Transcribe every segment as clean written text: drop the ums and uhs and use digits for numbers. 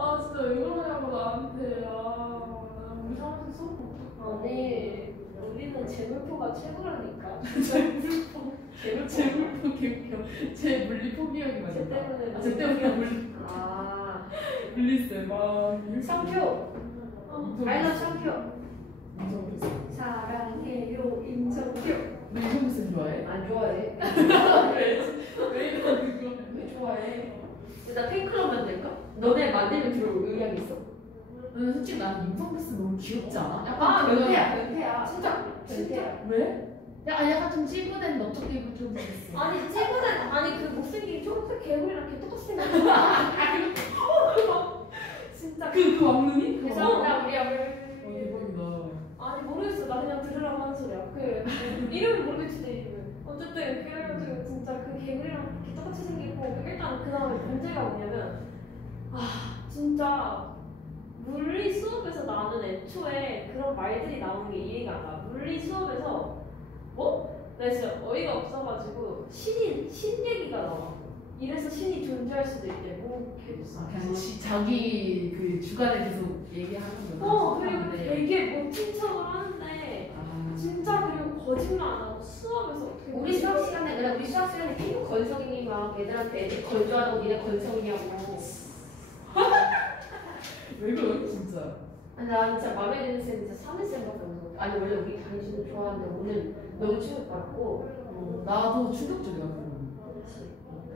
아 진짜 왜 그러냐고 나한테. 나 우리 사무실 수업 못 듣고. 아니 우리는 재물포가 최고라니까. 재물포 개웃겨. 제 물리 포기하기 맞아. 쟤 때문에. 아, 쟤 때문에 물리. 아. 물리쌤 막. 성표. 알라 성표. 임성규 사랑해요 임성표. 너 임성규 쌤 좋아해? 안 좋아해. 왜 이러는 거야? 왜 좋아해? 나 팬클럽 만들까? 너네 만들면 들어올 의향 있어. 나는 솔직히 나는 임성규 쌤 너무 귀엽지 않아? 아 변태야. 진짜 변태야. 왜? 약간 좀 찌부된 너쪽 입을 좀 생겼어. 아니 찌부는 아니 그 못생긴 초록색 개구리랑 개 똑같이 생겼어. 진짜 그 왕눈이? 죄송합니다 우리 아들. 대박이다. 아니 모르겠어. 나 그냥 들으라고 하는 소리야. 그 이름을 모르겠지 내 이름을. 어쨌든 그래가지고 진짜 그 개구리랑 이렇게 똑같이 생기고 일단 그 다음에 문제가 뭐냐면 진짜 물리 수업에서 나는 애초에 그런 말들이 나오는 게 이해가 안 가. 물리 수업에서 나 진짜 어이가 없어가지고 신 얘기가 나와. 이래서 신이 존재할 수도 있대. 뭐 그냥 자기 그 주관에 계속 얘기하는 그리고 되게 멋진 척을 하는데 진짜 그리고 거짓말 안 하고 수업에서 어떻게 우리 수학 시간에 피부 건성이니 막 애들한테 애들 건조하다고 니네 건성이냐고. 왜 그래 진짜? 아니 나 진짜 마음에 드는 쌤 진짜 사무쌤밖에 없어. 아니 원래 우리 강의실도 좋아하는데 오늘 너무 충격받고. 나도 충격적이야 그건.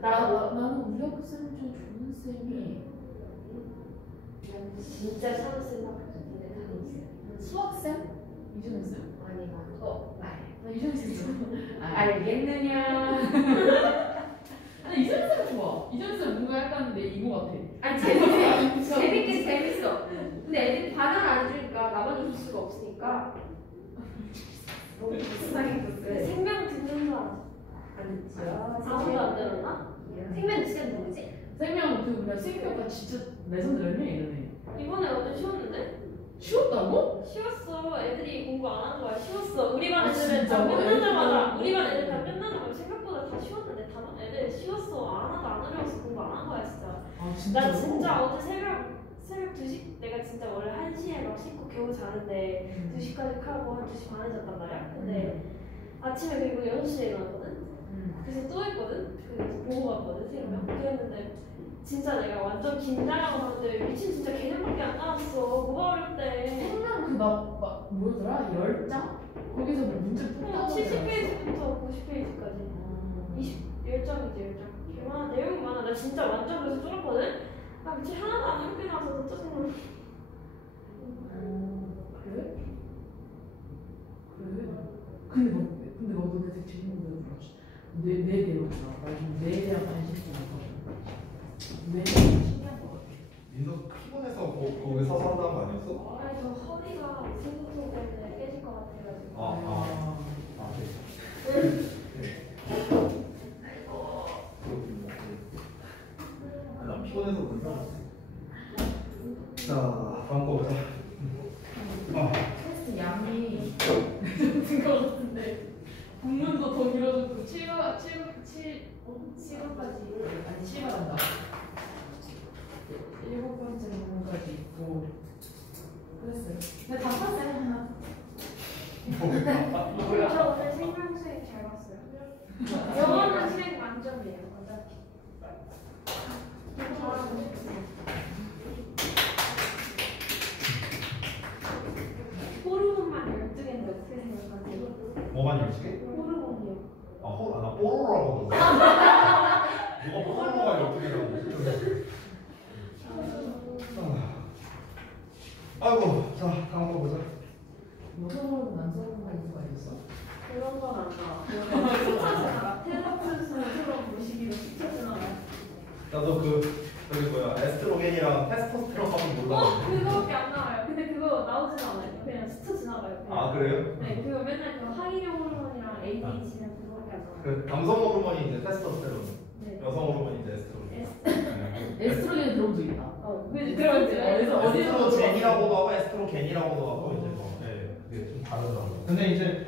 나는 우리 학교 쌤 좀 좋은 쌤이 진짜 사무쌤밖에 없는데 강의실. 수학쌤? 이준현 쌤? 아니 나 이준현 쌤 알겠느냐. 아니 이준현 쌤 좋아. 이준현 쌤 뭔가 약간 내 이모 같아. 아니 재밌긴 재밌어. 근데 애들이 반응을 안 해주니까 나만 웃을 수가 없으니까 너무 불쌍하게 굴 생명 듣는 사람 안 듣지? 아무도 안 들었나? 생명 진짜 누구지? 생명 그 뭐냐 수행평가 진짜 레전드 열매 이러네. 이번에 완전 쉬웠는데? 쉬웠다고? 쉬웠어. 애들이 공부 안 하는 거야. 쉬웠어. 우리 반 애들은 진짜? 다 끝나자마자 우리 반 애들 다 끝나자마자 생각보다 다 쉬웠는데 애들 쉬웠어. 하나도 안 어려웠어. 공부 안 한 거야 진짜. 진짜로? 나 진짜 어제 새벽 2시 내가 진짜 원래 1시에 막 씻고 겨우 자는데 2시까지 하고 한 2시 반에 잤단 말이야. 근데 아침에 그리고 6시에 일어났거든. 그래서 또 했거든. 그래서 보고 갔거든 새벽. 그랬는데 진짜 내가 완전 긴장하고 하는데 미친 진짜 개념밖에 안 나왔어. 뭐가 어렵대. 생명 그막 뭐더라? 10장? 거기서 뭐 문제 풀고 70페이지부터 90페이지까지 10장이지 10장. 개많아. 내용이 많아. 나 진짜 완전 그래서 쫄았거든. 나 미친 하나도 안 해보게 나와서 짜증나. 그래? 근데 너도 되게 재밌는 거 들었어. 뇌 배우구나. 나 지금 뇌에 대한 관심이 많아. 뇌 신기한 거 같아. 민석 피곤해서 거기 서서 한다는 거 아니었어? 아니 저 허리가 생각보다 때문에 깨질 것 같아가지고. 난 피곤해서 그런 줄 알았어. 자, 다음 거 보자. 테스트 양이 같은 거 같은데 본문도 더 길어졌고 7과까지 아니 7과란다 7번째 본문까지 있고 그랬어요. 근데 다 탔어요 하나. 저 오늘 생명 수행 잘 봤어요. 영어는 수행 만점이에요. 어차피. 호르몬만 12개인데 어떻게 생각하세요? 뭐만 열심히? 호르몬이요. 나 뽀로로라고 들었어. 누가 뽀로로가 12개라고. 아이고, 자, 다음 거 보자. 뭐 서로는 안 서로는 이유가 있어? 그런 건 안 나와. 스쳐 지나가. 텔레포스처럼 무시기로 스쳐 지나가. 나도 저기 뭐야, 에스트로겐이랑 테스토스테론 하면 몰라. 그거밖에 안 나와요. 근데 그거 나오진 않아요. 그냥 스쳐 지나가요. 그냥. 아, 그래요? 네, 그거 맨날 그 항이력 호르몬이랑 ADHD는 그거밖에 안 나와요. 그 남성 호르몬이 이제 테스토스테론, 네. 여성 호르몬이 이제 에스트로겐. 에스트로겐 들어본 적 있다. 그지 들어있지. 에스트로젠이라고도 하고 에스트로겐이라고도 하고 이제 뭐, 네, 그게 좀 다르더라고. 근데 이제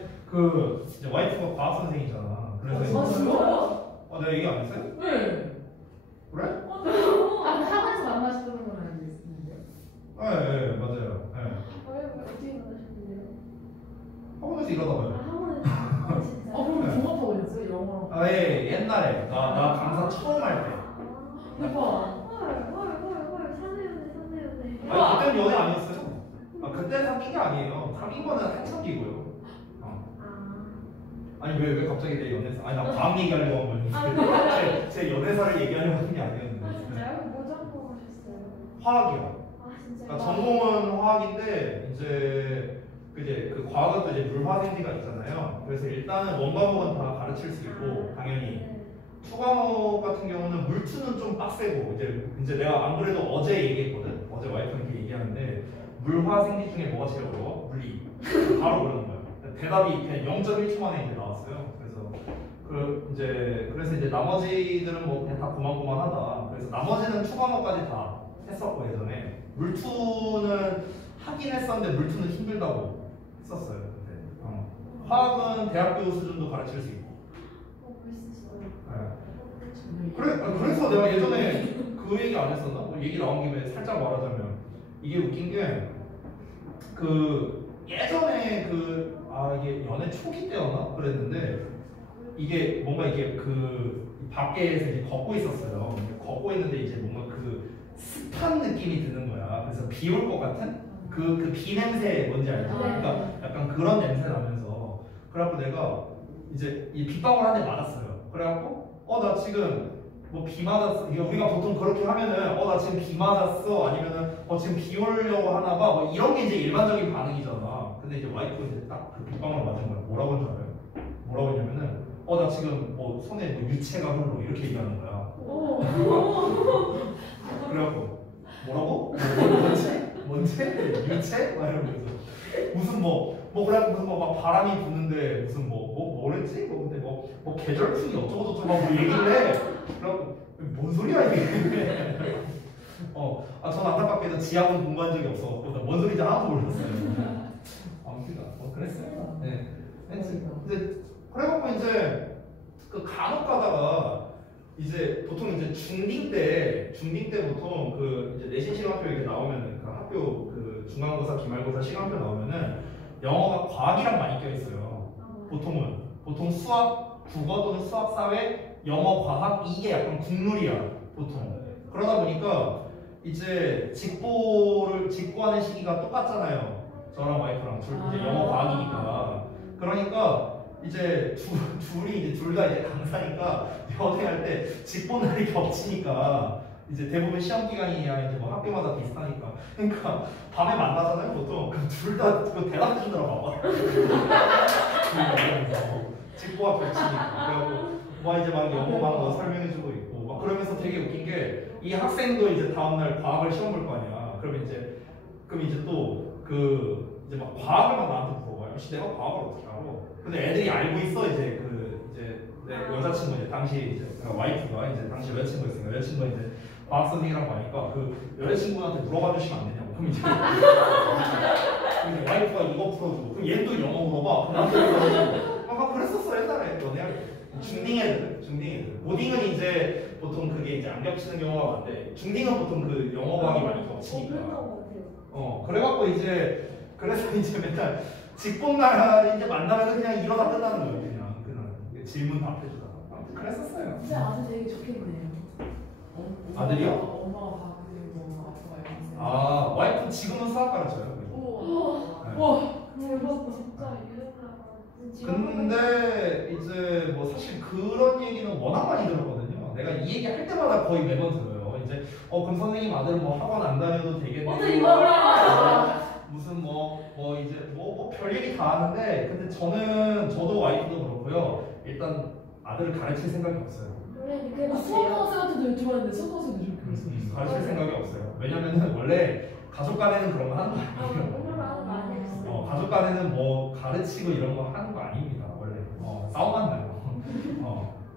이제 와이프가 과학 선생이잖아. 그래서 진짜요? 내가 얘기 안 했어요? 네. 그래? 학원에서 만나시던 건 아니겠어요? 옛날에 나 강사 처음 할 때. 대박. 헐 사내연애. 아니 그때는 연애 아니었어요. 그때는 사귄 게 아니에요. 사귄 거는 한참 끼고요. 아니 왜 갑자기 내 연애사? 아니 나 과학 얘기하려고 한 건데 제 연애사를 얘기하려고 한 게 아니었는데. 진짜요? 뭐 전공하셨어요? 화학이요. 진짜요? 그러니까 전공은 화학인데 이제 그 과학은 또 이제 물화생지가 있잖아요. 그래서 일단은 원과목은 다 가르칠 수 있고 당연히 수과목 같은 경우는 물투는 좀 빡세고 이제 내가 안 그래도 어제 얘기했거든. 어제 와이프랑 이렇게 얘기하는데 물화생지 중에 뭐가 제일 어려워? 물리. 바로 그러는 거예요. 대답이 그냥 0.1초 만에 이제 나왔어요. 그래서 이제 나머지들은 뭐 그냥 다 고만고만하다. 그래서 나머지는 추과목까지 다 했었고 예전에 물투는 하긴 했었는데 물투는 힘들다고 했었어요. 그때. 화학은 대학교 수준도 가르칠 수 있고. 그래서 내가 예전에 그 얘기 안 했었나? 뭐 얘기 나온 김에 살짝 말하자면 이게 웃긴 게 예전에 이게 연애 초기 때였나? 그랬는데 이게 뭔가 이게 밖에서 이제 걷고 있었어요. 걷고 있는데 이제 뭔가 습한 느낌이 드는 거야. 그래서 비 올 것 같은 비 냄새 뭔지 알죠? 그러니까 약간 그런 냄새 나면서 그래갖고 내가 이제 이 빗방울 한 대 맞았어요. 그래갖고 나 지금 뭐 비 맞았어. 이게 우리가 보통 그렇게 하면은 나 지금 비 맞았어. 아니면은 지금 비 오려고 하나 봐. 뭐 이런 게 이제 일반적인 반응이잖아. 근데 이제 와이프가 이제 딱 그 빗방울 맞은 거야. 뭐라고 한 줄 알아요? 뭐라고 했냐면은 나 지금 뭐 손에 뭐 유채가 흘러 이렇게 얘기하는 거야. 그래갖고 뭐라고? 뭔지? 유채? 막 이러면서 무슨 그래 무슨 막 바람이 부는데 무슨 뭐랬지? 근데 뭐 계절풍이 어쩌고 저쩌고 뭐 얘기를 해. 그래갖고 뭔 소리야 이게? 전 안타깝게도 지하군 공부한 적이 없어갖고 뭔 소리인지 하나도 몰랐어요. 아무튼 그랬어요. 네. 근데 그래갖고 이제 간혹 가다가 이제 보통 이제 중딩 때 보통 이제 내신 시간표 이렇게 나오면은 학교 중간고사 기말고사 시간표 나오면은 영어가 과학이랑 많이 껴 있어요. 보통 수학 국어 또는 수학 사회 영어 과학 이게 약간 국룰이야 보통. 그러다 보니까 이제 직보하는 시기가 똑같잖아요. 저랑 와이프랑 이제 영어 과학이니까. 그러니까 이제 둘 다 이제 강사니까 연애할 때 직보 날이 겹치니까 이제 대부분 시험 기간이야 이제 뭐 학교마다 비슷하니까 그러니까 밤에 만나잖아요 보통. 그럼 둘 다 대답해 주더라 봐봐. 직보가 겹치니까. 그래갖고 이제 막 영어만 설명해주고 있고 막 그러면서 되게 웃긴 게 이 학생도 이제 다음날 과학을 시험 볼 거 아니야. 그럼 이제 또 이제 막 과학을 막 나한테 물어봐요. 혹시 내가 과학을 어떻게 알아? 근데 애들이 알고 있어 이제 내 여자친구 이제 당시 이제 와이프가 이제 당시 여자친구였으니까 여자친구가 이제 과학 선생이라고 하니까 여자친구한테 물어봐 주시면 안 되냐고. 그럼 이제 와이프가 이거 풀어주고 그럼 얘도 영어 물어봐. 그럼 나도 막 그랬었어 옛날에 연애할 때. 중딩 애들. 고딩은 이제 보통 그게 이제 안 겹치는 경우가 많은데 중딩은 보통 영어 과학이 많이 겹치니까. 그래갖고 그래서 이제 맨날 직본날 이제 만나면 그냥 이러다 끝나는 거예요. 그냥 질문 답해주다가. 아무튼 그랬었어요. 근데 아들 되게 좋겠네요. 아들이요? 엄마가 과학이고 아빠가 영어. 와이프 지금은 수학 가르쳐요. 와 대박 진짜 유명하다. 근데 이제 뭐 사실 그런 얘기는 워낙 많이 들었거든요. 내가 이 얘기 할 때마다 거의 매번 들어요. 이제 그럼 선생님 아들 뭐 학원 안 다녀도 되겠네. 무슨 이제 별 얘기 다 하는데 근데 저도 와이프도 그렇고요. 일단 아들을 가르칠 생각이 없어요. 수학학생 같은 데 들어왔는데 수학학생도 좀 그랬어. 가르칠 생각이 없어요. 왜냐면은 원래 가족 간에는 그런 거 하는 거 아니에요. 가족 간에는 뭐 가르치고 이런 거 하는 거 아닙니다. 원래 싸움만 나요.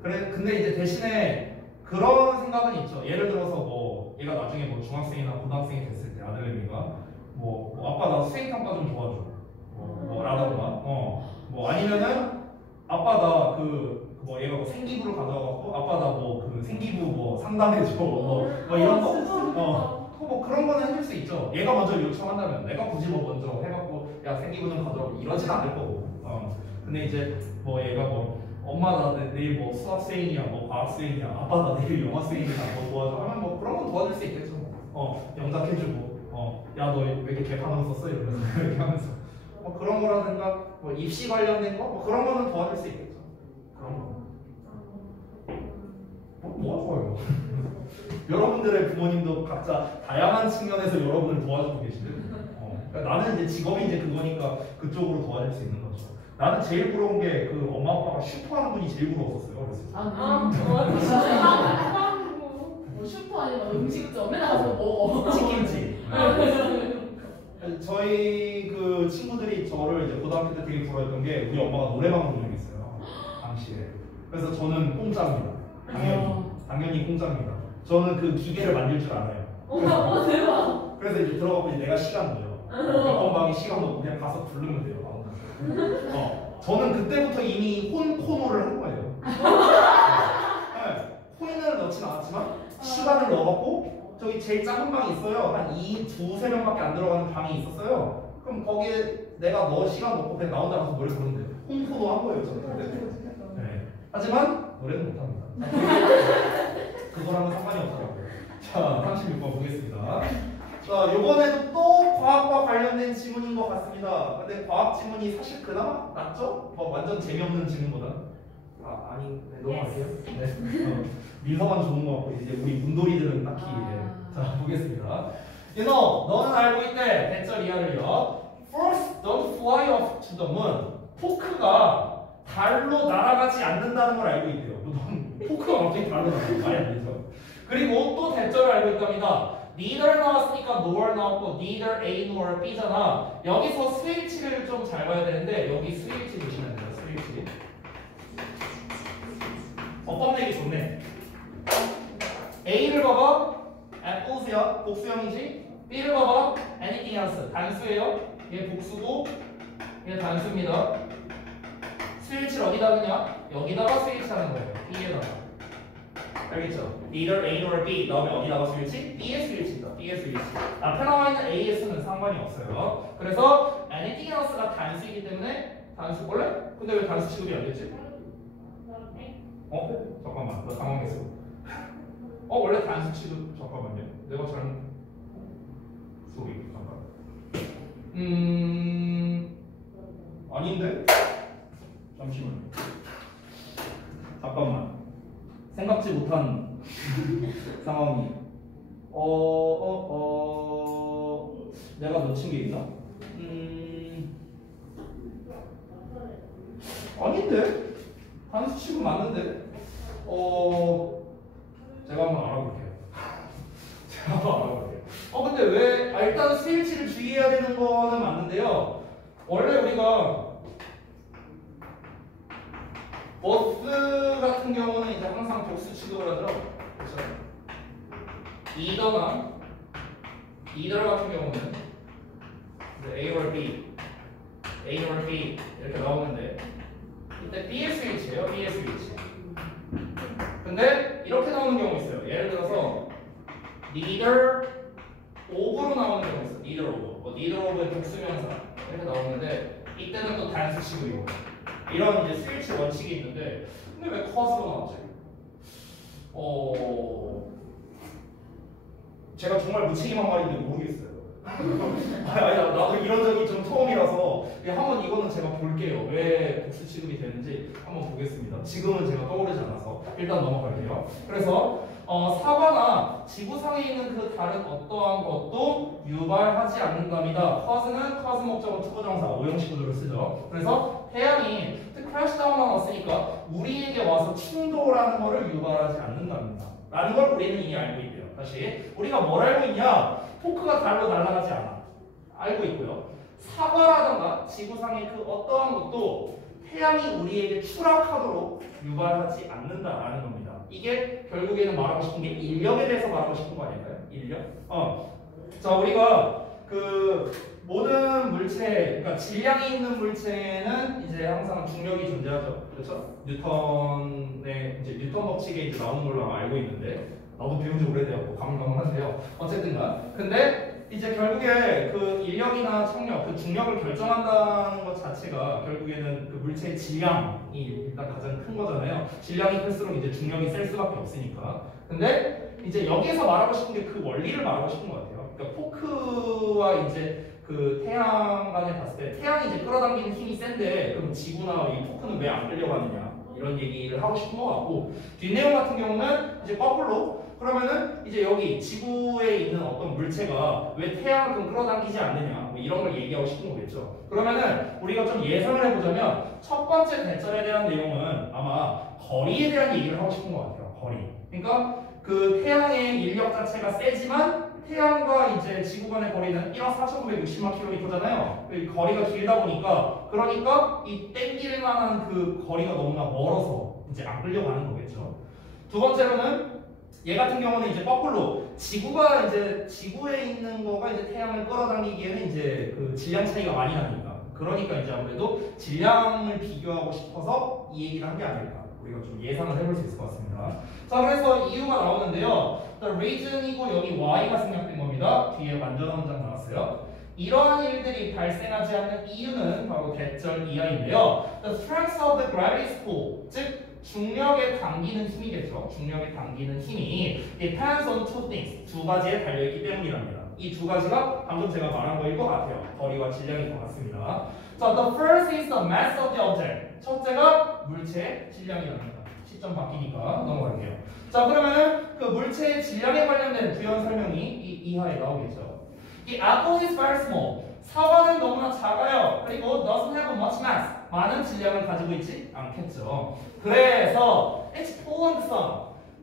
근데 이제 대신에 그런 생각은 있죠. 예를 들어서 얘가 나중에 중학생이나 고등학생이 됐을 때 아들내미가 아빠 나 수행평가 좀 도와줘. 라던가 아니면은 아빠 나 얘가 생기부를 가져와갖고 아빠 나 생기부 상담해줘 이런 거 그런 거는 해줄 수 있죠. 얘가 먼저 요청한다면 내가 굳이 먼저 해갖고 야 생기부 좀 가져오고 이러진 않을 거고. 근데 이제 얘가 엄마 나 내일 뭐 수학생이야, 뭐 과학생이야, 아빠 나 내일 영어생이야, 뭐 도와줘 하면 뭐 그런 건 도와줄 수 있겠죠. 영작해주고, 야 너 왜 이렇게 개판으로 썼어 이러면서 이렇게 하면서 뭐 그런 거라든가 뭐 입시 관련된 거, 뭐 그런 거는 도와줄 수 있겠죠. 그런 거. 뭐가 좋아요. 여러분들의 부모님도 각자 다양한 측면에서 여러분을 도와주고 계시는. 그러니까 나는 이제 직업이 이제 그거니까 그쪽으로 도와줄 수 있는 거죠. 나는 제일 부러운 게 그 엄마 아빠가 슈퍼하는 분이 제일 부러웠었어요. 그래서 진짜. 뭐 슈퍼 아니면 음식점에 나가서 먹어. 치킨집. 저희 그 친구들이 저를 이제 고등학교 때 되게 부러워했던 게 우리 엄마가 노래방 운영했어요. 당시에. 그래서 저는 공짜입니다. 당연히 공짜입니다. 저는 그 기계를 만들 줄 알아요. 대박. 그래서 이제 들어가고 이제 내가 시간 넣어요. 몇번방에 시간 넣고 그냥 가서 부르면 돼요. 저는 그때부터 이미 혼 코너를 한 거예요. 네, 코인을 넣진 않았지만 시간을 넣어갖고 저기 제일 작은 방이 있어요. 한 두세 명밖에 안 들어가는 방이 있었어요. 그럼 거기에 내가 시간 넣고 그냥 나 혼자 가서 노래 부르면 돼요. 혼 코너 한 거예요. 저는 그때. 네. 하지만 노래는 못합니다. 그거랑은 상관이 없더라고요. 자, 36번 보겠습니다. 자, 요번에도 또 과학과 관련된 지문인 것 같습니다. 근데 과학 지문이 사실 그나마 낫죠? 완전 재미없는 지문보다. 아니, 네, 넘어갈게요. 네. 민서만 좋은 것 같고, 이제 우리 문돌이들은 딱히. 자, 보겠습니다. 너는 알고 있대. 대절 이하를요. First, don't fly off to the moon. 포크가 달로 날아가지 않는다는 걸 알고 있대요. 넌 포크가 갑자기 달로 날아가는 말이 안 되죠. 그리고 또 대절을 알고 있답니다. neither 나왔으니까 nor 나왔고 neither A nor B잖아. 여기서 스위치를 좀 잘 봐야 되는데 여기 스위치 보시면 돼요. 스위치. 어법 내기 좋네. A를 봐봐. apples야. 복수형이지. B를 봐봐. anything else. 단수예요. 얘 복수고 얘 단수입니다. 스위치를 어디다 넣냐? 여기다가 스위치 하는 거예요. B에다가. 알겠죠? Neither A nor B 다음에 어디다가 스위치? B의 스위치입니다. B의 스위치. 앞에 나와 있는 AS는 상관이 없어요. 그래서 anything else가 단수이기 때문에 단수 원래? 근데 왜 단수 취급이 안 됐지? 잠깐만. 나 당황했어. 원래 단수 취급 잠깐만요. 내가 잘못 소리 잠깐. 아닌데? 잠시만요. 잠깐만. 생각지 못한 상황이 내가 놓친 게 있나? 아닌데? 단수 취급 맞는데? 제가 한번 알아볼게요. 근데 왜 일단 스위치를 주의해야 되는 거는 맞는데요. 원래 우리가 버스 같은 경우는 이제 항상 복수 취급을 하죠. 그렇죠? 이더 같은 경우는 A or B 이렇게 나오는데 이때 B의 스위치예요. B의 스위치. 근데 이렇게 나오는 경우 있어요. 예를 들어서 neither of로 나오는 경우 있어요. neither of. neither of의 복수명사 이렇게 나오는데 이때는 또 단수 취급이고. 이런 이제 스위치 원칙이 있는데 근데 왜 컷으로 나왔지? 제가 정말 무책임한 말인데 모르겠어요. 나도 이런 적이 좀 처음이라서 한번 이거는 제가 볼게요. 왜 복수 취급이 되는지 한번 보겠습니다. 지금은 제가 떠오르지 않아서 일단 넘어갈게요. 그래서 사과나 지구상에 있는 그 다른 어떠한 것도 유발하지 않는답니다. cause는 cause 목적어 투부정사 오형식으로 쓰죠. 그래서 태양이 크래시 다운만 왔으니까 우리에게 와서 충돌하는 것을 유발하지 않는답니다. 라는 걸 우리는 이미 알고 있대요. 다시 우리가 뭘 알고 있냐? 포크가 달로 날아가지 않아. 알고 있고요. 사과라던가 지구상의 그 어떠한 것도 태양이 우리에게 추락하도록 유발하지 않는다라는 겁니다. 이게 결국에는 말하고 싶은 게 인력에 대해서 말하고 싶은 거 아닐까요? 인력? 자, 우리가 그 모든 물체, 그러니까 질량이 있는 물체는 이제 항상 중력이 존재하죠. 그렇죠? 뉴턴의 이제 뉴턴 법칙에 이제 나오는 걸로 알고 있는데 나도 배운 지 오래돼갖고 가물가물한데요. 어쨌든간 근데 이제 결국에 그 인력이나 청력, 그 중력을 결정한다는 것 자체가 결국에는 그 물체의 질량이 일단 가장 큰 거잖아요. 질량이 클수록 이제 중력이 셀 수밖에 없으니까. 근데 이제 여기에서 말하고 싶은 게 그 원리를 말하고 싶은 것 같아요. 그러니까 포크와 이제 그 태양 간에 봤을 때 태양이 이제 끌어당기는 힘이 센데 그럼 지구나 이 포크는 왜 안 끌려가느냐 이런 얘기를 하고 싶은 것 같고 뒷내용 같은 경우는 이제 거꾸로 그러면은 이제 여기 지구에 있는 어떤 물체가 왜 태양을 좀 끌어당기지 않느냐 뭐 이런 걸 얘기하고 싶은 거겠죠. 그러면은 우리가 좀 예상을 해보자면 첫 번째 대절에 대한 내용은 아마 거리에 대한 얘기를 하고 싶은 것 같아요. 거리. 그러니까 그 태양의 인력 자체가 세지만 태양과 이제 지구 간의 거리는 1억 4,960만 km잖아요. 거리가 길다 보니까 그러니까 이 땡길 만한 그 거리가 너무나 멀어서 이제 안 끌려가는 거겠죠. 두 번째로는 얘 같은 경우는 이제 거꾸로 지구가 이제 지구에 있는 거가 이제 태양을 끌어당기기에는 이제 그 질량 차이가 많이 나니까 그러니까 이제 아무래도 질량을 비교하고 싶어서 이 얘기를 한 게 아닐까 우리가 좀 예상을 해볼 수 있을 것 같습니다. 자 그래서 이유가 나오는데요. The reason이고 여기 y가 생략된 겁니다. 뒤에 완전한 문장 나왔어요. 이러한 일들이 발생하지 않는 이유는 바로 대절 이하인데요. The strength of the gravity's pull, 즉 중력에 당기는 힘이겠죠. 중력에 당기는 힘이 depends on two things, 두 가지에 달려있기 때문이랍니다. 이 두 가지가 방금 제가 말한 거일 것 같아요. 거리와 질량일 것 같습니다. 자, the first is the mass of the object. 첫째가 물체의 질량이랍니다. 시점 바뀌니까 넘어갈게요. 자, 그러면은 그 물체의 질량에 관련된 부연 설명이 이 이하에 나오겠죠. 이 apple is very small. 사과는 너무나 작아요. 그리고 doesn't have much mass. 많은 질량을 가지고 있지 않겠죠. 그래서 it's pull on the sun.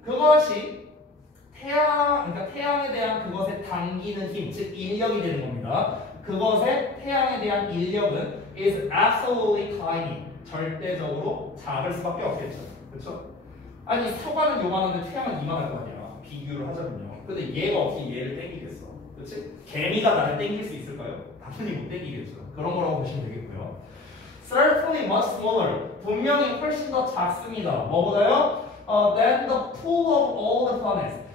그것이 그러니까 태양에 대한 그것에 당기는 힘, 즉 인력이 되는 겁니다. 그것의 태양에 대한 인력은 is absolutely tiny. 절대적으로 작을 수밖에 없겠죠. 그렇죠? 아니 사과는 요만한데 태양은 이만할 거 아니야. 비교를 하자면요. 근데 얘가 어떻게 얘를 땡기겠어? 그렇지? 개미가 나를 땡길 수 있을까요? 당연히 못 땡기겠죠. 그런 거라고 보시면 되겠고요. Certainly much smaller. 분명히 훨씬 더 작습니다. 뭐보다요? Than the pool of all the planets.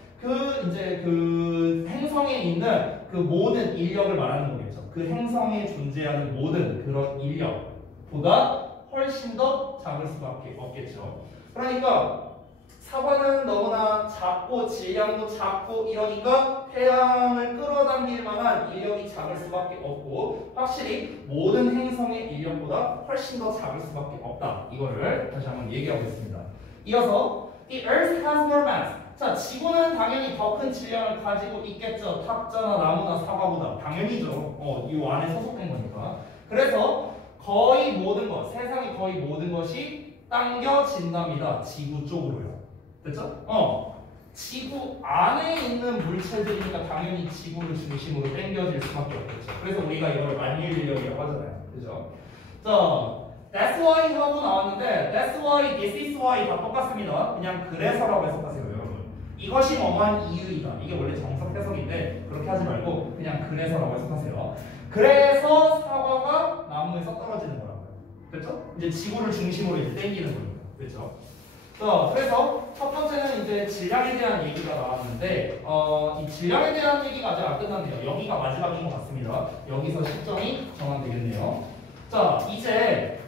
이제 그 행성에 있는 그 모든 인력을 말하는 거겠죠. 그 행성에 존재하는 모든 그런 인력보다 훨씬 더 작을 수밖에 없겠죠. 그러니까 사과는 너무나 작고 질량도 작고 이러니까 태양을 끌어당길 만한 인력이 작을 수밖에 없고 확실히 모든 행성의 인력보다 훨씬 더 작을 수밖에 없다. 이거를 다시 한번 얘기하겠습니다. 이어서 The Earth has more mass. 자, 지구는 당연히 더 큰 질량을 가지고 있겠죠. 탁자나 나무나 사과보다 당연히죠. 이 안에 소속된 거니까. 그래서 거의 모든 것, 세상의 거의 모든 것이 당겨진답니다. 지구 쪽으로요. 됐죠? 지구 안에 있는 물체들이니까 당연히 지구를 중심으로 당겨질 수밖에 없겠죠. 그래서 우리가 이걸 만유인력이라고 하잖아요. 그죠? 자, that's why 하고 나왔는데 that's why, this is why 다 똑같습니다. 그냥 그래서라고 해석하세요, 여러분. 이것이 뭐뭐한 이유이다. 이게 원래 정석 해석인데 그렇게 하지 말고 그냥 그래서라고 해석하세요. 그래서 사과가 나무에서 떨어지는 거라고요. 그렇죠? 이제 지구를 중심으로 이제 당기는 거니까. 그렇죠? 자, 그래서 첫 번째는 이제 질량에 대한 얘기가 나왔는데 이 질량에 대한 얘기가 아직 안 끝났네요. 여기가 마지막인 것 같습니다. 여기서 시점이 정한되겠네요. 자, 이제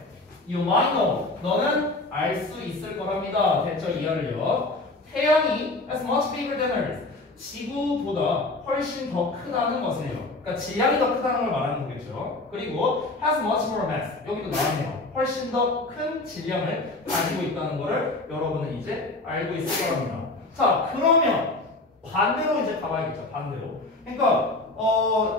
you might know. 너는 알 수 있을 거랍니다. 대절 이하를요. 태양이 as much bigger than Earth. 지구보다 훨씬 더 크다는 것을요. 그러니까 질량이 더 크다는 걸 말하는 거겠죠. 그리고 has much more mass. 여기도 나왔네요. 훨씬 더 큰 질량을 가지고 있다는 것을 여러분은 이제 알고 있을 거랍니다. 자, 그러면 반대로 이제 가봐야겠죠. 반대로. 그러니까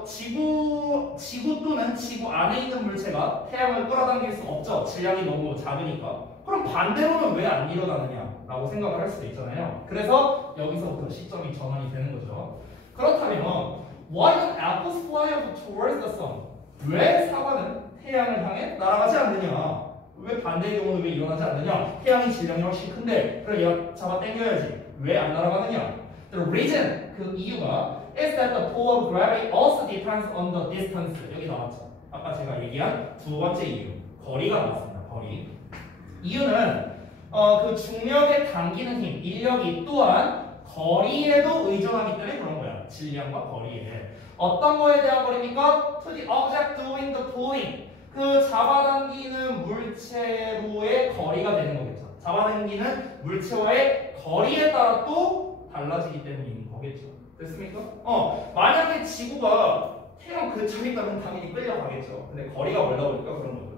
지구 또는 지구 안에 있는 물체가 태양을 끌어당길 수 없죠. 질량이 너무 작으니까. 그럼 반대로는 왜 안 일어나느냐라고 생각을 할 수도 있잖아요. 그래서 여기서부터 시점이 전환이 되는 거죠. 그렇다면 Why don't apples fly up towards the sun? 왜 사과는 태양을 향해 날아가지 않느냐? 왜 반대의 경우는 왜 일어나지 않느냐? 태양의 질량이 훨씬 큰데 그럼 얘가 잡아 당겨야지. 왜 안 날아가느냐? The reason, 그 이유가 is that the pull of gravity also depends on the distance. 여기 나왔죠. 아까 제가 얘기한 두 번째 이유. 거리가 나왔습니다. 거리. 이유는 그 중력에 당기는 힘, 인력이 또한 거리에도 의존하기 때문에 그런 거야. 겁니다. 질량과 거리에. 어떤 거에 대한 거리입니까? To the object doing the pulling. 그 잡아당기는 물체로의 거리가 되는 거겠죠. 잡아당기는 물체와의 거리에 따라 또 달라지기 때문인 거겠죠. 됐습니까? 만약에 지구가 태양 근처에 있다면 당연히 끌려가겠죠. 근데 거리가 멀다 보니까 그런 거죠.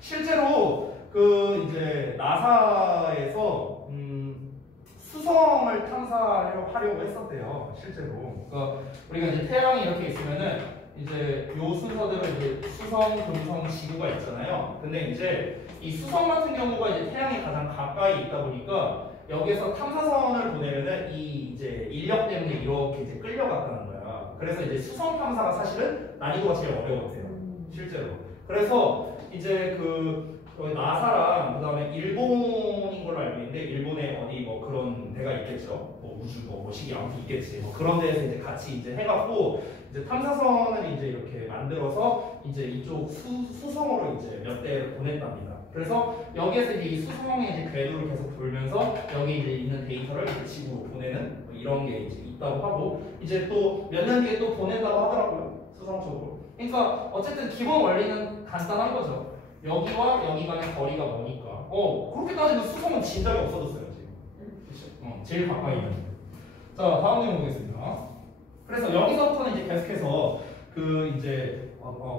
실제로 그 이제 나사에서 수성을 탐사하려고 했었대요. 실제로. 그러니까 우리가 이제 태양이 이렇게 있으면은 이제 요 순서대로 이제 수성, 금성, 지구가 있잖아요. 근데 이제 이 수성 같은 경우가 이제 태양이 가장 가까이 있다 보니까 여기에서 탐사선을 보내면은 이 이제 인력 때문에 이렇게 이제 끌려갔다는 거야. 그래서 이제 수성 탐사가 사실은 난이도가 제일 어려웠대요. 실제로. 그래서 이제 거기 나사랑 그다음에 일본인 걸로 알고 있는데 일본에 어디 뭐 그런 데가 있겠죠. 뭐 우주 뭐 시기 아무튼 있겠지. 뭐 그런 데에서 이제 같이 이제 해갖고 이제 탐사선을 이제 이렇게 만들어서 이제 이쪽 수성으로 이제 몇 대를 보냈답니다. 그래서 여기에서 이제 이 수성의 이제 궤도를 계속 돌면서 여기 이제 있는 데이터를 이제 지구로 보내는 뭐 이런 게 이제 있다고 하고 이제 또 몇 년 뒤에 또 보낸다고 하더라고요. 수성 쪽으로. 그러니까 어쨌든 기본 원리는 간단한 거죠. 여기와 여기 간의 거리가 뭐니까. 그렇게 따지면 수성은 진작에 없어졌어요, 지금. 제일 가까이 있는. 자, 다음 내용 보겠습니다. 그래서 여기서부터는 이제 계속해서 그 이제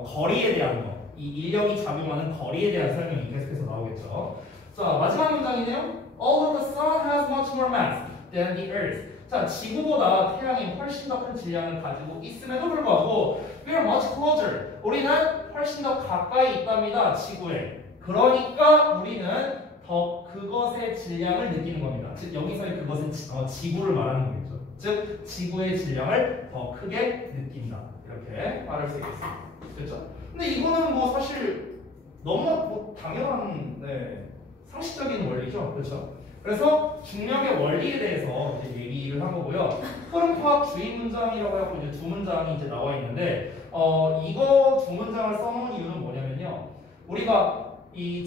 거리에 대한 거, 이 인력이 작용하는 거리에 대한 설명이 계속해서 나오겠죠. 자, 마지막 문장이네요. Although the sun has much more mass than the earth. 자, 지구보다 태양이 훨씬 더 큰 질량을 가지고 있음에도 불구하고 we are much closer. 우리는 훨씬 더 가까이 있답니다. 지구에. 그러니까 우리는 더 그것의 질량을 느끼는 겁니다. 즉 여기서의 그것은 지구를 말하는 거겠죠. 즉 지구의 질량을 더 크게 느낀다. 이렇게 말할 수 있겠습니다. 그렇죠? 근데 이거는 뭐 사실 너무나 뭐 당연한 상식적인 원리죠. 그렇죠? 그래서 중력의 원리에 대해서 이제 얘기를 한 거고요. 흐름파악 주의 문장이라고 하고 이제 두 문장이 이제 나와 있는데 이거 두 문장을 써놓은 이유는 뭐냐면요. 우리가 이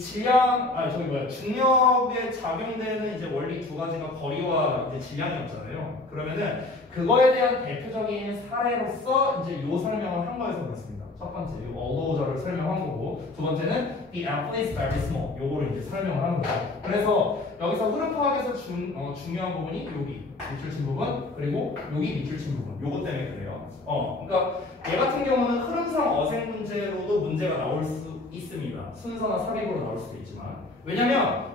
중력에 작용되는 이제 원리 두 가지가 거리와 이제 질량이었잖아요. 그러면은 그거에 대한 대표적인 사례로서 이제 요 설명을 한 거여서 그렇습니다. 첫 번째, 이 어도저를 설명한 거고, 두 번째는 the apple is very small. 요거를 이제 설명을 하는 거예요. 그래서 여기서 흐름 파악에서 중요한 부분이 여기 밑줄친 부분, 그리고 여기 밑줄친 부분. 요거 때문에 그래요. 그러니까 얘 같은 경우는 흐름상 어색 문제로도 문제가 나올 수 있습니다. 순서나 삽입으로 나올 수도 있지만. 왜냐면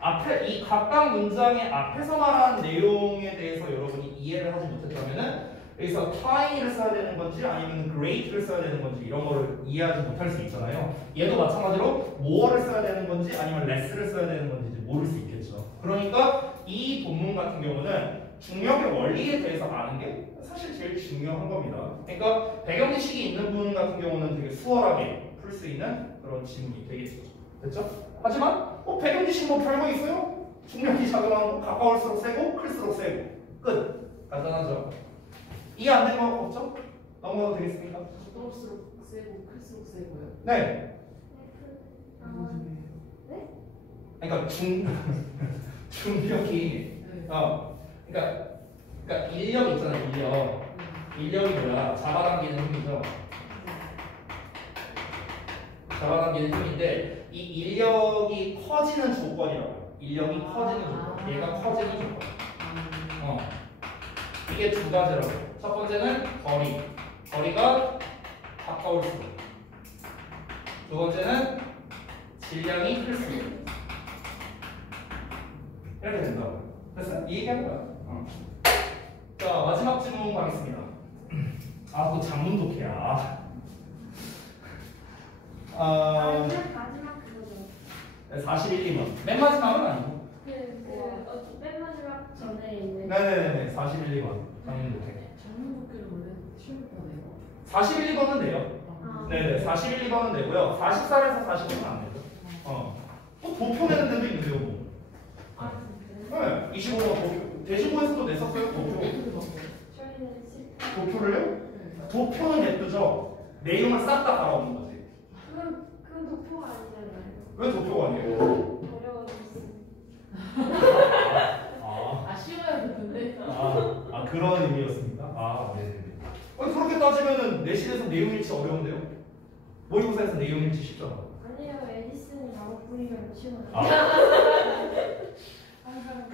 앞에 이 각각 문장의 앞에서 말한 내용에 대해서 여러분이 이해를 하지 못했다면은 여기서 tiny를 써야 되는 건지 아니면 great를 써야 되는 건지 이런 거를 이해하지 못할 수 있잖아요. 얘도 마찬가지로 more를 써야 되는 건지 아니면 less를 써야 되는 건지 이제 모를 수 있겠죠. 그러니까 이 본문 같은 경우는 중력의 원리에 대해서 아는 게 사실 제일 중요한 겁니다. 그러니까 배경지식이 있는 분 같은 경우는 되게 수월하게 풀 수 있는 그런 지문이 되겠죠. 됐죠? 하지만 배경지식 뭐 별거 있어요? 중력이 작용하는 거 가까울수록 세고 클수록 세고 끝. 간단하죠? 이해 안 되는 거 없죠? 넘어가도 되겠습니까? 가까울수록 세고 클수록 세고요. 네. 네? 그러니까 중력이 그러니까 인력 있잖아요. 인력이 뭐야? 잡아당기는 힘이죠. 잡아당기는 힘인데 이 인력이 커지는 조건이라고요. 인력이 커지는 조건. 얘가 커지는 조건. 이게 두 가지라고요. 첫 번째는 거리가 가까울수록. 두 번째는 질량이 클수록. 이렇게 된다고요. 그래서 이 얘기한 거야. 자, 마지막 질문 가겠습니다. 그거 장문 독해야. 마지막 그거죠. 41, 2번. 맨 마지막은 아니고. 맨 마지막 전에 있는. 네네네. 41, 2번. 장문 독해. 장문 독해를 원래 쉬울 거네요. 41, 2번은 돼요. 네네. 41, 2번은 되고요. 43에서 45는 안 되죠. 도표 내는 데도 있는데요, 뭐. 네. 25번 도표. 대시고에서도 냈었어요, 도표. 저희는 도표를요? 도표는 예쁘죠? 내용을 싹 다 갈아엎는 거지. 그건 도표가 아니잖아요. 왜 도표가 아니에요? 어려워졌어. 쉬워야 되는데. 그런 의미였습니다. 아, 네네네. 아니, 그렇게 따지면은 내신에서 내용일치 어려운데요? 모의고사에서 내용일치 쉽잖아. 아니에요. 에디슨이 나무 뿌리면 쉬워요. 아,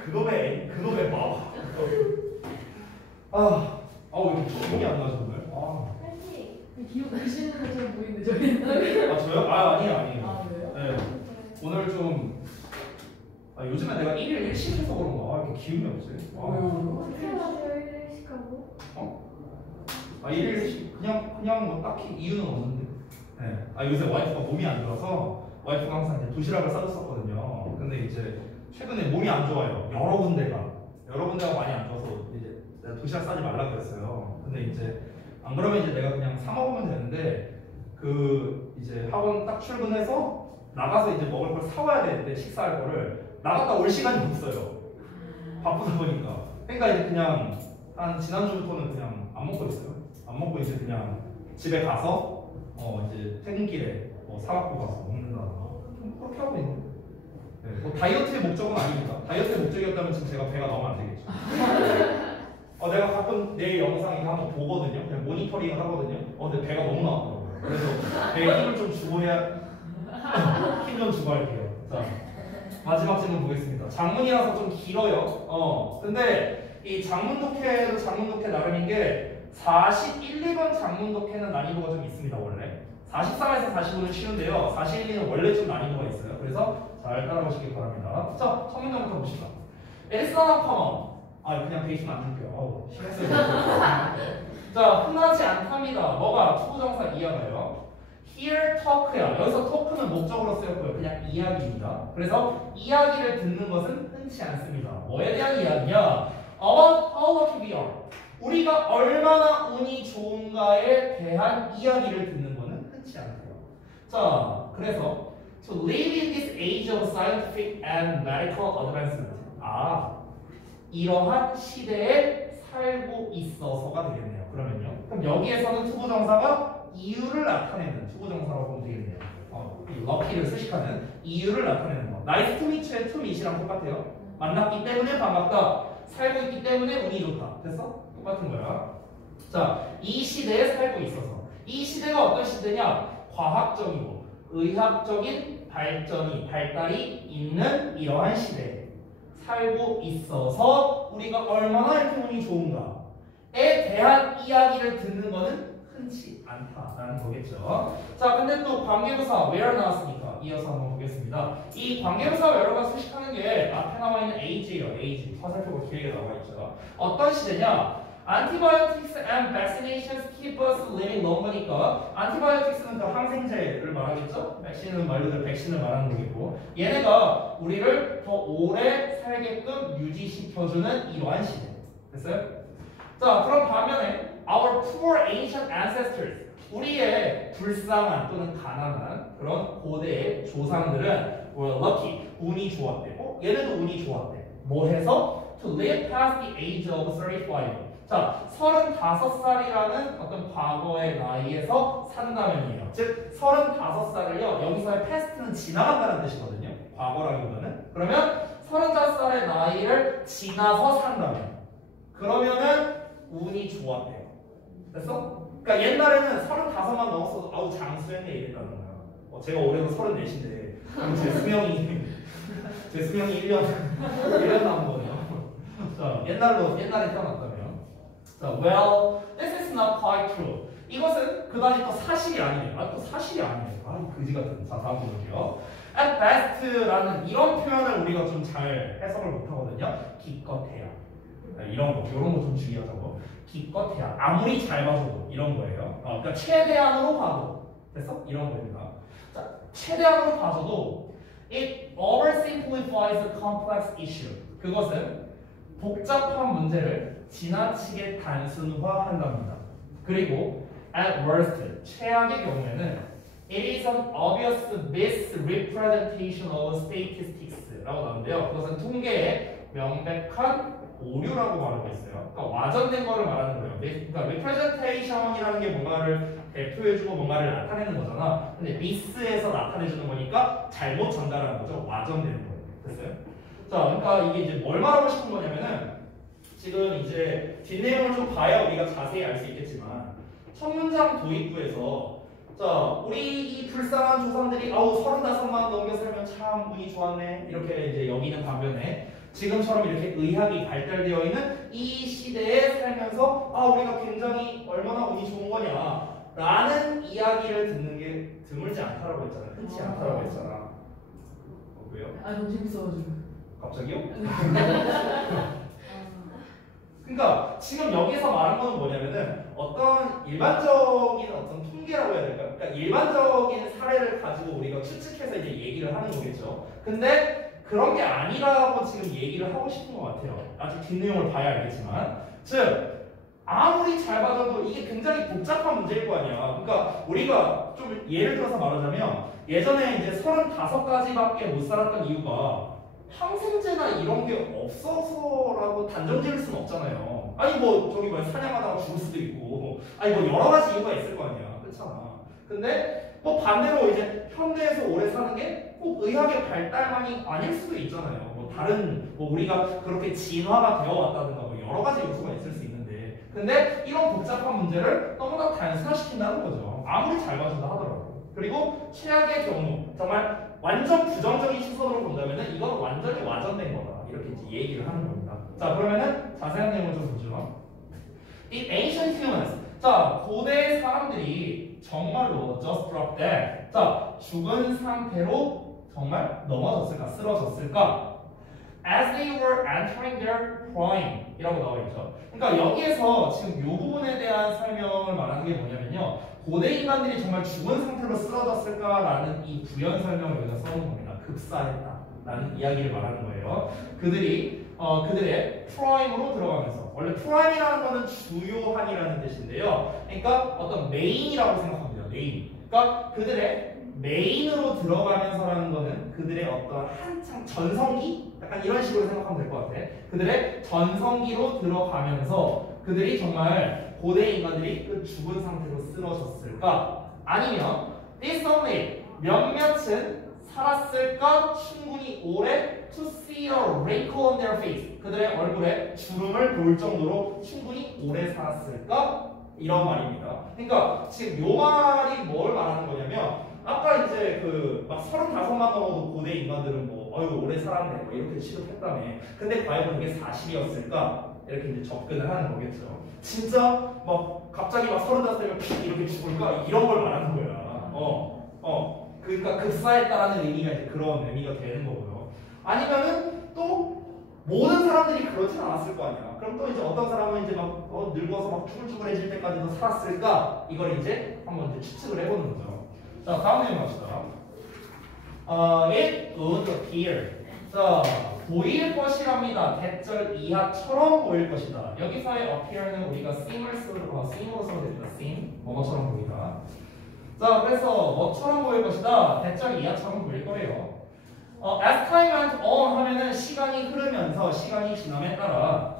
그놈의 마법. 왜 기억이 안 나죠, 오늘? 파이팅! 기억나시는 것처럼 보이는데 저희는. 저요? 아니에요. 아, 그래요? 네. 오늘 좀 요즘에 내가 1일 1식 해서 그런가 이렇게 기운이 없지. 어떻게 하세요? 1일씩하고? 1일 1식 그냥 뭐 딱히 이유는 없는데. 네. 요새 와이프가 몸이 안 좋아서 와이프가 항상 이제 도시락을 싸줬었거든요. 근데 이제 최근에 몸이 안 좋아요. 여러 군데가 많이 안 좋아서 이제 내가 도시락 싸지 말라 그랬어요. 근데 이제 안 그러면 이제 내가 그냥 사 먹으면 되는데 이제 학원 딱 출근해서 나가서 이제 먹을 걸 사와야 되는데 식사할 거를 나갔다 올 시간이 없어요. 바쁘다 보니까. 그러니까 이제 그냥 한 지난주부터는 그냥 안 먹고 있어요. 안 먹고 이제 그냥 집에 가서 이제 퇴근길에 사갖고 가서 먹는다던가 좀 그렇게 하고 있는. 네, 뭐 다이어트의 목적은 아닙니다. 다이어트의 목적이었다면 지금 제가 배가 너무 안 되겠죠. 내가 가끔 내 영상 이거 한번 보거든요. 그냥 모니터링을 하거든요. 근데 배가 너무 나왔더라고요. 그래서 배에 힘을 좀 주고 힘 좀 주고 할게요. 자, 마지막 질문 보겠습니다. 장문이라서 좀 길어요. 근데 이 장문 독해도 장문 독해 나름인 게 41, 2번 장문 독해는 난이도가 좀 있습니다, 원래. 43에서 45는 쉬운데요. 41, 2는 원래 좀 난이도가 있어요. 그래서 잘 따라오시기 바랍니다. 자, 첫 문장부터 봅시다. It's not uncommon. 그냥 베이스 만들게요. 신경 쓰이고. 자, 흔하지 않답니다. 뭐가? 투부정사 이하가요. Here talk야. 여기서 talk는 목적으로 쓰였고요. 그냥 이야기입니다. 그래서 이야기를 듣는 것은 흔치 않습니다. 뭐에 대한 이야기냐? About how lucky we are. 우리가 얼마나 운이 좋은가에 대한 이야기를 듣는 것은 흔치 않고요. 자, 그래서 to live in this age of scientific and medical advancement. 이러한 시대에 살고 있어서가 되겠네요. 그럼 여기에서는 투부정사가 이유를 나타내는 투부정사라고 보면 되겠네요. 이 lucky를 수식하는 이유를 나타내는 거. nice to meet you의 to meet이랑 똑같아요. 만났기 때문에 반갑다. 살고 있기 때문에 운이 좋다. 됐어? 똑같은 거야. 자, 이 시대에 살고 있어서. 이 시대가 어떤 시대냐? 과학적이고 의학적인 발달이 있는 이러한 시대에 살고 있어서 우리가 얼마나 이렇게 운이 좋은가에 대한 이야기를 듣는 것은 흔치 않다라는 거겠죠. 자, 근데 또 관계부사 where 나왔으니까 이어서 한번 보겠습니다. 이 관계부사 where가 수식하는 게 앞에 나와 있는 age예요. age. 화살표가 길게 나와 있죠. 어떤 시대냐? Antibiotics and vaccinations keep us living longer니까 antibiotics는 그 항생제를 말하겠죠? 백신은 말 그대로 백신을 말하는 거겠고 얘네가 우리를 더 오래 살게끔 유지시켜주는 이러한 시대. 됐어요? 자, 그럼 반면에 our poor ancient ancestors 우리의 불쌍한 또는 가난한 그런 고대의 조상들은 were lucky 운이 좋았대. 얘네도 운이 좋았대. 뭐 해서? To live past the age of 35. 자, 35살이라는 어떤 과거의 나이에서 산다면이에요. 즉, 35살을요, 여기서의 past는 지나간다는 뜻이거든요. 과거라기보다는. 그러면 35살의 나이를 지나서 산다면. 그러면은 운이 좋았대요. 됐어? 그러니까 옛날에는 35만 넘었어도 아우 장수했네 이랬다는 거야. 제가 올해도 34인데 제 수명이 1년 남은 거네요. 자, 옛날에 태어났다면. 자, well, this is not quite true. 이것은 그다지 또 사실이 아니에요. 또 사실이 아니에요. 그지 같은. 자, 다음 볼게요. At best라는 이런 표현을 우리가 좀 잘 해석을 못하거든요. 기껏해야. 이런 거 좀 주의하자고. 기껏해야. 아무리 잘 봐줘도 이런 거예요. 그러니까 최대한으로 봐도. 됐어? 이런 겁니다. 자, 최대한으로 봐줘도 it oversimplifies a complex issue. 그것은 복잡한 문제를 지나치게 단순화한답니다. 그리고 at worst, 최악의 경우에는 it is an obvious misrepresentation of statistics라고 나오는데요. 그것은 통계의 명백한 오류라고 말하고 있어요. 그러니까 와전된 거를 말하는 거예요. 그러니까 representation이라는 게 뭔가를 대표해주고 뭔가를 나타내는 거잖아. 근데 미스에서 나타내주는 거니까 잘못 전달하는 거죠. 와전되는 거예요. 됐어요? 자, 그러니까 이게 이제 뭘 말하고 싶은 거냐면은 지금 이제 뒷내용을 좀 봐야 우리가 자세히 알 수 있겠지만 첫 문장 도입부에서 자 우리 이 불쌍한 조상들이 아우 35만 넘겨 살면 참 운이 좋았네 이렇게 이제 여기는 반면에 지금처럼 이렇게 의학이 발달되어 있는 이 시대에 살면서 아 우리가 굉장히 얼마나 운이 좋은 거냐 라는 이야기를 듣는 게 드물지 않다라고 했잖아. 흔치 않다라고 했잖아. 왜요? 너무 재밌어가지고. 갑자기요? 그러니까 지금 여기서 말한 거는 뭐냐면은 어떤 일반적인 어떤 통계라고 해야 될까요? 그러니까 일반적인 사례를 가지고 우리가 추측해서 이제 얘기를 하는 거겠죠. 근데 그런 게 아니라고 지금 얘기를 하고 싶은 것 같아요. 아직 뒷내용을 봐야 알겠지만. 즉 아무리 잘 봐줘도 이게 굉장히 복잡한 문제일 거 아니야. 그러니까 우리가 좀 예를 들어서 말하자면 예전에 이제 35가지밖에 못 살았던 이유가 항생제나 이런 게 없어서라고 단정 지을 수는 없잖아요. 아니 뭐 저기 뭐 사냥하다가 죽을 수도 있고 아니 뭐 여러 가지 이유가 있을 거 아니야. 그렇잖아. 근데 뭐 반대로 이제 현대에서 오래 사는 게 꼭 의학의 발달만이 아닐 수도 있잖아요. 뭐 다른 뭐 우리가 그렇게 진화가 되어 왔다든가 뭐 여러 가지 요소가 있을 수 있는데 근데 이런 복잡한 문제를 너무나 단순화시킨다는 거죠. 아무리 잘 봐준다 하더라도. 그리고 최악의 경우 정말 완전 부정적인 시선으로 본다면은 이건 완전히 와전된 거다. 이렇게 이제 얘기를 하는 겁니다. 자 그러면은 자세한 내용을 좀 보죠. The ancient humans. 자 고대 사람들이 정말로 just drop dead. 자 죽은 상태로 정말 넘어졌을까 쓰러졌을까? As they were entering their prime 이라고 나와 있죠. 그러니까 여기에서 지금 이 부분에 대한 설명을 말하는 게 뭐냐면요. 고대 인간들이 정말 죽은 상태로 쓰러졌을까라는 이 부연 설명을 여기다 써놓은 겁니다. 급사했다라는 이야기를 말하는 거예요. 그들이 그들의 프라임으로 들어가면서 원래 프라임이라는 거는 주요한이라는 뜻인데요. 그러니까 어떤 메인이라고 생각합니다. 메인. 그러니까 그들의 메인으로 들어가면서라는 거는 그들의 어떤 한창 전성기? 약간 이런 식으로 생각하면 될 것 같아. 그들의 전성기로 들어가면서 그들이 정말 고대 인간들이 그 죽은 상태로 쓰러졌을까? 아니면 this only 몇몇은 살았을까? 충분히 오래 to see a wrinkle on their face 그들의 얼굴에 주름을 볼 정도로 충분히 오래 살았을까? 이런 말입니다. 그러니까 지금 요 말이 뭘 말하는 거냐면 아까 이제 그 막 35만 넘어도 고대 인간들은 뭐 어휴 오래 살았네 뭐 이렇게 취급했다며. 근데 과연 그게 사실이었을까? 이렇게 이제 접근을 하는 거겠죠. 진짜 막 갑자기 막 35살이면 이렇게 죽을까? 이런 걸 말하는 거야. 그러니까 급사했다라는 의미가 이제 그런 의미가 되는 거고요. 아니면은 또 모든 사람들이 그러진 않았을 거 아니야. 그럼 또 이제 어떤 사람은 이제 막 늙어서 막 쭈글쭈글해질 때까지도 살았을까? 이걸 이제 한번 이제 추측을 해보는 거죠. 자, 다음 내용 갑시다. It would appear. 자, 보일 것이랍니다. 대절 이하처럼 보일 것이다. 여기서의 appear는 우리가 seem으로 써도 됩니다. seem, 뭐뭐처럼 보이다. 자, 그래서 뭐처럼 보일 것이다. 대절 이하처럼 보일 거예요. As time went on 하면은 시간이 흐르면서 시간이 지남에 따라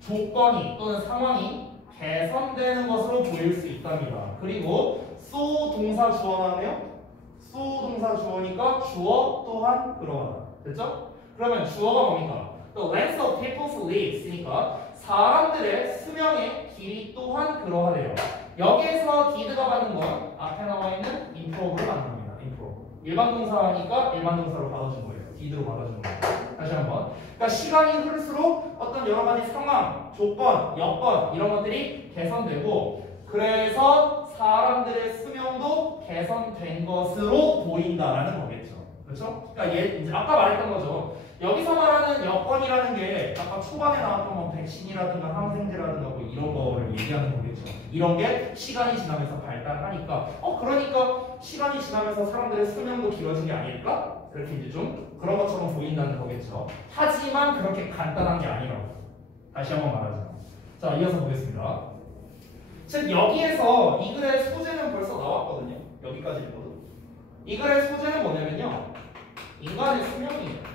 조건이 또는 상황이 개선되는 것으로 보일 수 있답니다. 그리고 so 동사 주어하네요. so 동사 주어니까 주어 또한 그러하다. 됐죠? 그러면 주어가 뭡니까? The length of people's lives.니까 사람들의 수명의 길이 또한 그러하대요. 여기에서 did가 받는 건 앞에 나와 있는 improve를 받는 겁니다. improve. 일반 동사니까 일반 동사로 받아준 거예요. did로 받아준 거예요. 다시 한번. 그러니까 시간이 흐를수록 어떤 여러 가지 상황, 조건, 여건 이런 것들이 개선되고 그래서 사람들의 수명도 개선된 것으로 보인다라는 거겠죠. 그렇죠? 그러니까 이제 아까 말했던 거죠. 여기서 말하는 여건이라는 게 아까 초반에 나왔던 뭐 백신이라든가 항생제라든가 뭐 이런 거를 얘기하는 거겠죠. 이런 게 시간이 지나면서 발달하니까 그러니까 시간이 지나면서 사람들의 수명도 길어진 게 아닐까? 이렇게 이제 좀 그런 것처럼 보인다는 거겠죠. 하지만 그렇게 간단한 게 아니라고. 다시 한번 말하자. 자, 이어서 보겠습니다. 즉 여기에서 이 글의 소재는 벌써 나왔거든요. 여기까지 읽어도. 이 글의 소재는 뭐냐면요. 인간의 수명이에요.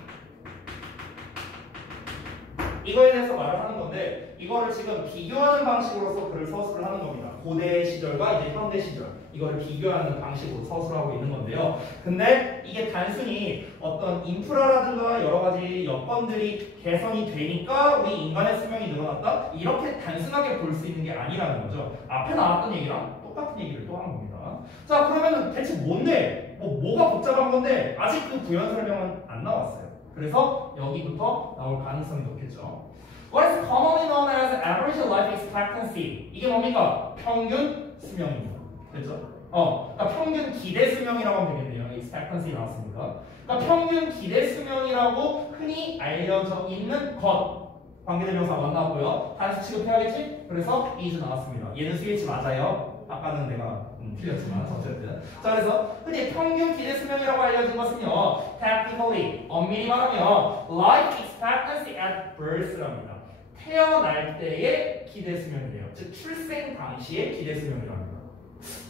이거에 대해서 말을 하는 건데 이거를 지금 비교하는 방식으로서 글을 서술을 하는 겁니다. 고대 시절과 이제 현대 시절 이거를 비교하는 방식으로 서술하고 있는 건데요. 근데 이게 단순히 어떤 인프라라든가 여러 가지 여건들이 개선이 되니까 우리 인간의 수명이 늘어났다 이렇게 단순하게 볼 수 있는 게 아니라는 거죠. 앞에 나왔던 얘기랑 똑같은 얘기를 또 하는 겁니다. 자, 그러면은 대체 뭔데? 뭐가 복잡한 건데 아직 그 부연 설명은 안 나왔어요. 그래서 여기부터 나올 가능성이 높겠죠. What is commonly known as average life expectancy? 이게 뭡니까? 평균 수명입니다. 됐죠? 그러니까 평균 기대 수명이라고 하면 되겠네요. expectancy 나왔습니다. 그러니까 평균 기대 수명이라고 흔히 알려져 있는 것. 관계대명사 만나고요. 단수 취급해야겠지? 그래서 is 나왔습니다. 얘는 스위치 맞아요. 아까는 내가 틀렸지만 어쨌든. 자, 그래서 흔히 평균 기대 수명이라고 알려진 것은요. Technically, 엄밀히 말하면 life expectancy at birth랍니다. 태어날 때의 기대 수명이래요. 즉 출생 당시의 기대 수명이랍니다.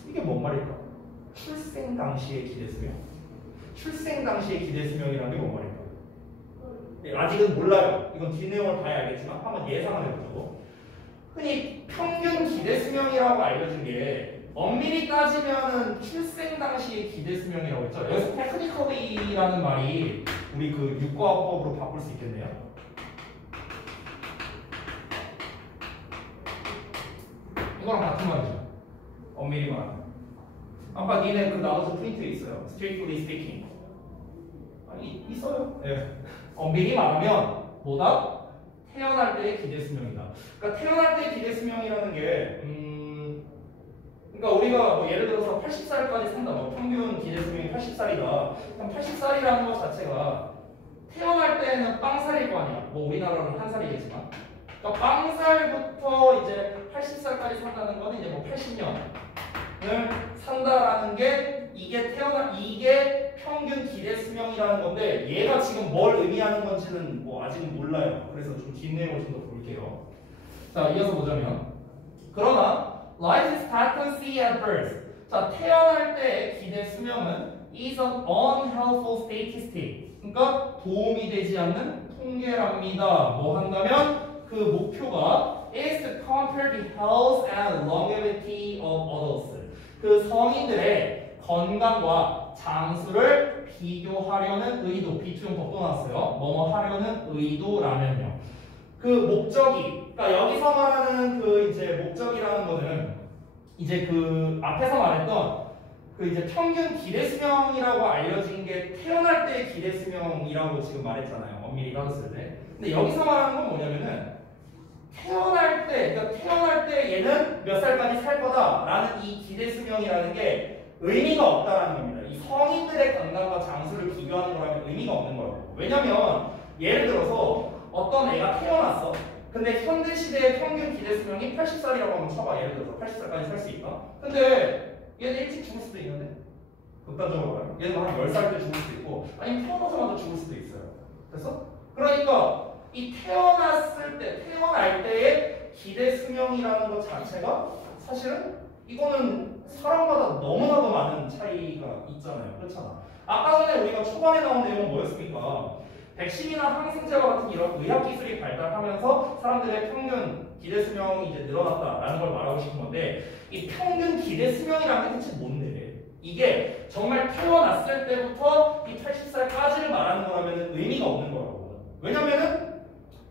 이게 뭔 말일까? 출생 당시의 기대 수명? 출생 당시의 기대 수명이라는 게 뭔 말일까? 아직은 몰라요. 이건 뒷내용을 봐야 알겠지만 한번 예상을 해보자고. 흔히 평균 기대 수명이라고 알려진 게 엄밀히 따지면은 출생 당시의 기대 수명이라고 했죠. 여기서 테크니컬리라는 말이 우리 그 육과법으로 바꿀 수 있겠네요. 이거랑 같은 말이죠. 엄밀히 말하면. 아까 니네 그 나눠서 프린트에 있어요. Strictly speaking. 아니 있어요. 예. 엄밀히 말하면 뭐다? 태어날 때의 기대 수명이다. 그러니까 태어날 때의 기대 수명이라는 게 그러니까 우리가 뭐 예를 들어서 80살까지 산다. 뭐 평균 기대 수명이 80살이다. 그럼 80살이라는 것 자체가 태어날 때는 빵살일 거 아니야. 뭐 우리나라로는 한 살이겠지만. 그러니까 빵살부터 이제 80살까지 산다는 거는 이제 뭐 80년을 산다라는 게 이게 평균 기대 수명이라는 건데 얘가 지금 뭘 의미하는 건지는 뭐 아직은 몰라요. 그래서 좀 뒷내용을 좀 더 볼게요. 자, 이어서 보자면 그러나 life expectancy at birth. 자, 태어날 때의 기대 수명은 is an unhelpful statistic. 그러니까 도움이 되지 않는 통계랍니다. 뭐 한다면 그 목표가 is to compare the health and longevity of adults. 그 성인들의 건강과 장수를 비교하려는 의도, 비투용법도 나왔어요. 뭐뭐 하려는 의도라면요. 그 목적이, 그러니까 여기서 말하는 그 이제 목적이라는 거는 이제 그 앞에서 말했던 그 이제 평균 기대 수명이라고 알려진 게 태어날 때의 기대 수명이라고 지금 말했잖아요. 엄밀히 따졌을 때. 근데 여기서 말하는 건 뭐냐면은 태어날 때, 그러니까 태어날 때 얘는 몇 살까지 살 거다라는 이 기대 수명이라는 게 의미가 없다라는 겁니다. 이 성인들의 건강과 장수를 비교하는 거라면 의미가 없는 거예요. 왜냐면 예를 들어서 어떤 애가 태어났어. 근데 현대 시대의 평균 기대 수명이 80살이라고 하면 쳐봐. 예를 들어서 80살까지 살 수 있다. 근데 얘는 일찍 죽을 수도 있는데 극단적으로 말하면 얘는 한 10살 때 죽을 수도 있고 아니면 태어나자마자 죽을 수도 있어요. 그래서 그러니까 이 태어났을 때, 태어날 때의 기대 수명이라는 것 자체가 사실은 이거는 사람마다 너무나도 많은 차이가 있잖아요. 그렇잖아. 아까 전에 우리가 초반에 나온 내용은 뭐였습니까? 백신이나 항생제와 같은 이런 의학 기술이 발달하면서 사람들의 평균 기대 수명이 이제 늘어났다라는 걸 말하고 싶은 건데 이 평균 기대 수명이라는 게 대체 뭔데? 이게 정말 태어났을 때부터 이 80살까지를 말하는 거라면 의미가 없는 거라고. 왜냐면은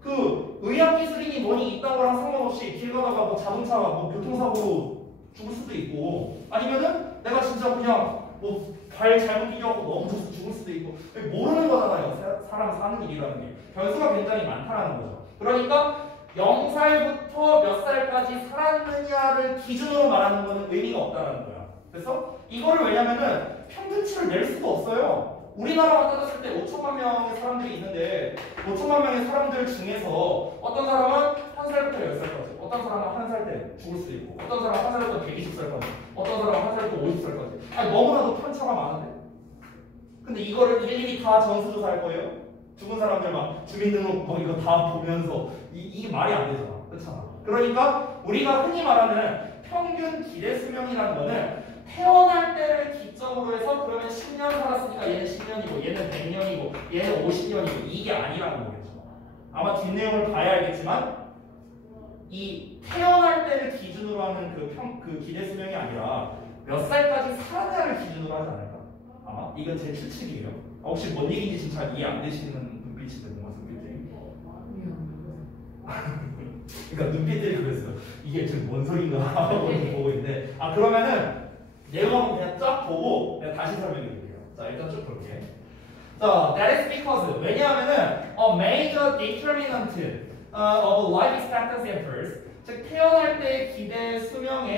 그 의학 기술이니 뭐니 있다는 거랑 상관없이 길 가다가 뭐 자동차가 뭐 교통사고로 죽을 수도 있고 아니면은 내가 진짜 그냥 뭐 발 잘못 끼려고 넘어져서 죽을 수도 있고 모르는 거잖아요. 사람 사는 일이라는 게 변수가 굉장히 많다라는 거죠. 그러니까 0살부터 몇 살까지 살았느냐를 기준으로 말하는 거는 의미가 없다라는 거야. 그래서 이거를 왜냐면은 평균치를 낼 수가 없어요. 우리나라가 따졌을 때 5천만 명의 사람들이 있는데 5천만 명의 사람들 중에서 어떤 사람은 1살부터 10살까지, 어떤 사람은 1살 때 죽을 수도 있고, 어떤 사람은 1살부터 120살까지, 어떤 사람은 1살부터 50살까지. 아니 너무나도 편차가 많은데. 근데 이거를 일일이 다 전수조사할 거예요? 죽은 사람들 막 주민등록 뭐 이거 다 보면서 이게 말이 안 되잖아. 그렇잖아. 그러니까 우리가 흔히 말하는 평균 기대 수명이라는 거는 태어날 때를 기점으로 해서 그러면 10년 살았으니까 얘는 10년이고 얘는 100년이고 얘는 50년이고 이게 아니라는 거겠죠. 아마 뒷내용을 봐야 알겠지만 이 태어날 때를 기준으로 하는 그 기대 수명이 아니라 몇 살까지 살아야를 기준으로 하지 않을까? 아마 이건 제 추측이에요. 혹시 뭔 얘기인지 지금 잘 이해 안 되시는 눈빛인데 뭔가 눈빛들이. 그러니까 눈빛들이 그랬어요. 이게 지금 뭔 소린가 하고 보고 있는데 그러면은 내용은 그냥 쫙 보고 내가 다시 설명해 드릴게요. 자 일단 쭉 볼게. 자, that is because 왜냐하면은 a major determinant of life expectancy at birth 즉 태어날 때의 기대 수명의